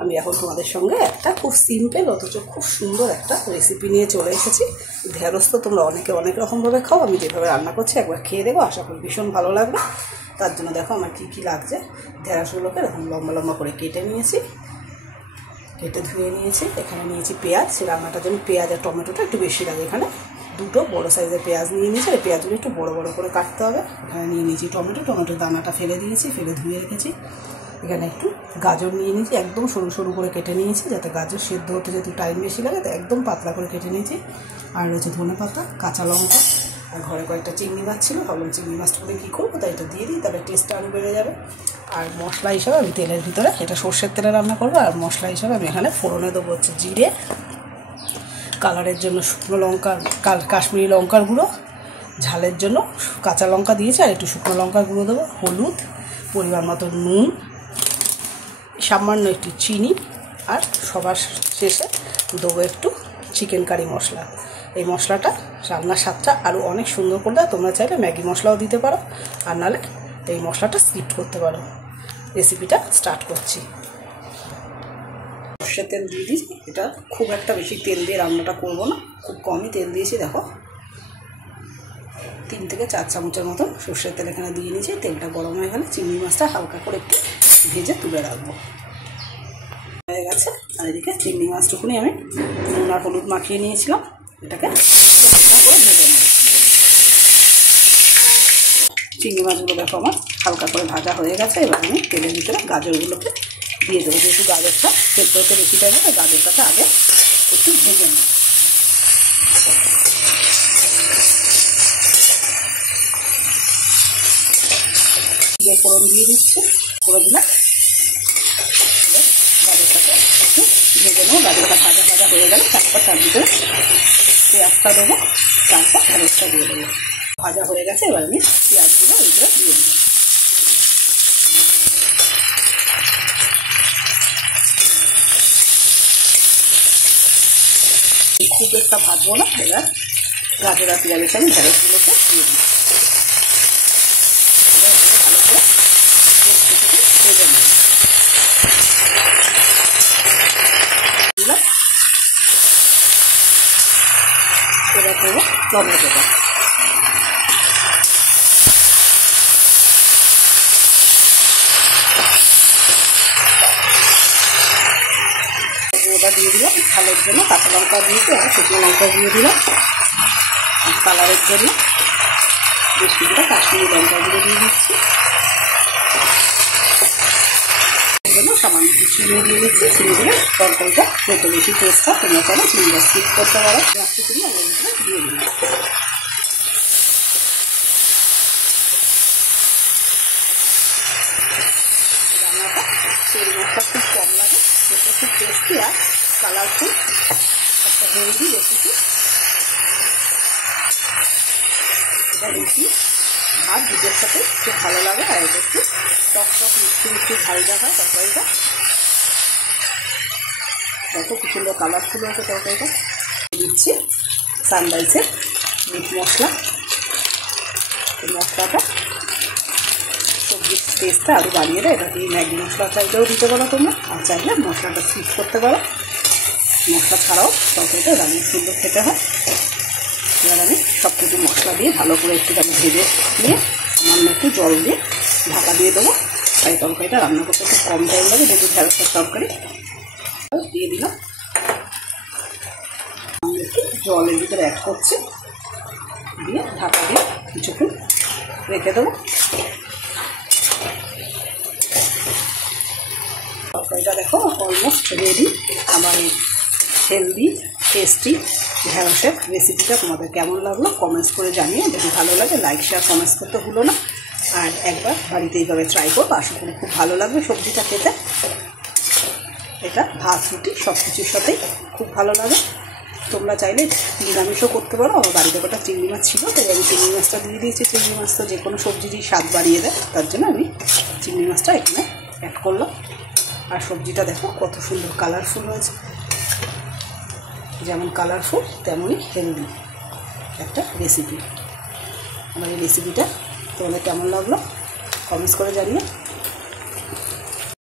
আমি এখন তোমাদের সঙ্গে একটা খুব সিম্পল অথচ খুব সুন্দর একটা রেসিপি নিয়ে চলে এসেছি। ঢেঁড়স তো তোমরা অনেকে অনেক রকমভাবে খাও, আমি যেভাবে রান্না করছি একবার খেয়ে দেবো, আশা করি ভীষণ ভালো লাগবে। তার জন্য দেখো আমার কী কী লাগছে। ঢেঁড়সগুলোকে এরকম লম্বা লম্বা করে কেটে নিয়েছি, কেটে ধুয়ে নিয়েছি। এখানে নিয়েছি পেঁয়াজ, রান্নাটার জন্য পেঁয়াজ আর টমেটোটা একটু বেশি লাগে। এখানে দুটো বড় সাইজের পেঁয়াজ নিয়ে নিয়েছি, আর পেঁয়াজগুলো একটু বড় বড় করে কাটতে হবে। এখানে নিয়ে নিয়েছি টমেটোর দানাটা ফেলে দিয়েছি, ফেলে ধুয়ে রেখেছি। এখানে একটু গাজর নিয়ে নিয়েছি, একদম সরু সরু করে কেটে নিয়েছি যাতে গাজর সেদ্ধ হতে যেহেতু টাইম বেশি লাগে, তো একদম পাতলা করে কেটে নিয়েছি। আর রয়েছে ধনেপাতা, কাঁচা লঙ্কা, আর ঘরে কয়েকটা চিংড়ি মাছ ছিল, ভাবলাম চিংড়ি মাছটা করে কী করবো, তাই এটা দিয়ে দিই, তাহলে টেস্টটা আরও বেড়ে যাবে। আর মশলা হিসাবে আমি তেলের ভিতরে, এটা সর্ষের তেলে রান্না করবো, আর মশলা হিসাবে আমি এখানে ফোড়নে দেবো হচ্ছে জিরে, কালারের জন্য শুকনো লঙ্কা, কাশ্মীরি লঙ্কার গুঁড়ো, ঝালের জন্য কাঁচা লঙ্কা দিয়েছি আর একটু শুকনো লঙ্কার গুঁড়ো দেবো, হলুদ, পরিমাণ মতো নুন, সামান্য একটু চিনি, আর সবার শেষে দেবো একটু চিকেন কারি মশলা। এই মশলাটা রান্নার স্বাদটা আরও অনেক সুন্দর করে দেয়। তোমরা চাইলে ম্যাগি মশলাও দিতে পারো, আর নাহলে এই মশলাটা স্কিপ করতে পারো। রেসিপিটা স্টার্ট করছি। সর্ষের তেল দিয়ে দিই, এটা খুব একটা বেশি তেল দিয়ে রান্নাটা করবো না, খুব কমই তেল দিয়েছি। দেখো 3 থেকে 4 চামচের মতন সর্ষের তেল এখানে দিয়ে নিয়েছি। তেলটা গরম হয়ে গেলে চিংড়ি মাছটা হালকা করে একটু ভেজে তুলে রাখবো। হয়ে গেছে। আর এদিকে চিংড়ি মাছটুকুনি আমি নুন আর হলুদ মাখিয়ে নিয়েছিলাম, এটাকে করে ভেজে নেব। চিংড়ি মাছগুলো দেখো আমার হালকা করে ভাজা হয়ে গেছে। এবার আমি তেলের ভিতরে গাজরগুলোকে দিয়ে দেবো, যেহেতু গাজরটা সেদ্ধ হতে বেশি টাইম লাগে, গাজরটাকে আগে একটু ভেজে নেব। ফোড়ন দিয়ে দিচ্ছি, করে দিলাম। গাজরটাকে একটু ভেজে নেবো, গাজরটা ভাজা ভাজা হয়ে গেলে তারপর তার ভিতরে পেঁয়াজটা দেবো, তারপর ঢেঁড়সটা দিয়ে দেবো। ভাজা হয়ে গেছে, এবার আমি পেঁয়াজগুলো ওই করে দিয়ে দিলাম। খুব একটা ভাজবো না, এবার গাজর আর পেঁয়াজের সঙ্গে ঢেঁড়সগুলোকে দিয়ে দিই। ভালো করে ভেজে নেব। এবার দেবো টমেটোটা, ওটা দিয়ে দিলাম ঝালের জন্য, কাঁচা লঙ্কা দিয়েছি আর শুকনো লঙ্কা দিয়ে দিলাম। আর কালারের জন্য বেশ কিছুটা কাশ্মীরি লঙ্কাগুলো দিয়ে দিচ্ছি, এর জন্য সামান্য চিনি দিয়ে দিচ্ছি। চিনি দিলে তরকারিটা যত বেশি টেস্ট হয়, তোমরা চাইলে চিনিটা স্কিপ করতে পারো। রাখতে চিনি আমি দিয়ে দিলাম। রান্নাটা তেল মশলা খুব কম লাগে, সেটা খুব টেস্টি আর কালারফুল একটা হেলদি রেসিপি। এটা রুটি ভাত দুধের সাথে খুব ভালো লাগে, আর এটা একটু টক টক মিষ্টি মিষ্টি ভাজা হয় তরকারিটা। দেখো কি সুন্দর কালারফুল হয়েছে তরকারিটা। দিচ্ছি সানরাইসের মিট মশলা। এই মশলাটা সবজির টেস্টটা আরও বাড়িয়ে দেয়। এটা দিয়ে ম্যাগি মশলা চাইলেও দিতে পারো তোমরা, আর চাইলে মশলাটা স্কিপ করতে পারো। মশলা ছাড়াও তরকারিটা রান্না সুন্দর খেতে হয়। এবার আমি সব কিছু মশলা দিয়ে ভালো করে একটুখানি ভেজে নিয়ে সামান্য একটু জল দিয়ে ঢাকা দিয়ে দেবো। তাই তরকারিটা রান্না করতে খুব কম টাইম লাগে, যেহেতু ঢেঁড়সের তরকারি। দিয়ে দিলাম, আমি একটু জলের ভিতরে অ্যাড করছি, দিয়ে ঢাকা দিয়ে কিছুক্ষণ রেখে দেবো। তরকারিটা দেখো অলমোস্ট রেডি। আমার এই হেলদি টেস্টি ঢেঁড়সের রেসিপিটা তোমাদের কেমন লাগলো কমেন্টস করে জানিয়ে। যদি ভালো লাগে লাইক শেয়ার কমেন্টস করতে ভুলো না, আর একবার বাড়িতে এইভাবে ট্রাই করবো, আশা করি খুব ভালো লাগবে সবজিটা খেতে। এটা ভাত রুটি সব কিছুর সাথেই খুব ভালো লাগে। তোমরা চাইলে নিরামিষও করতে পারো। আমার বাড়িতে কটা চিংড়ি মাছ ছিল, তাই আমি চিংড়ি মাছটা দিয়ে দিয়েছি। চিংড়ি মাছ তো যে কোনো সবজিরই স্বাদ বাড়িয়ে দেয়, তার জন্য আমি চিংড়ি মাছটা এখানে অ্যাড করলাম। আর সবজিটা দেখো কত সুন্দর কালারফুল হয়েছে, যেমন কালারফুল তেমনই হেলদি একটা রেসিপি। আমার এই রেসিপিটা তোমাদের কেমন লাগলো কমেন্টস করে জানিয়ে।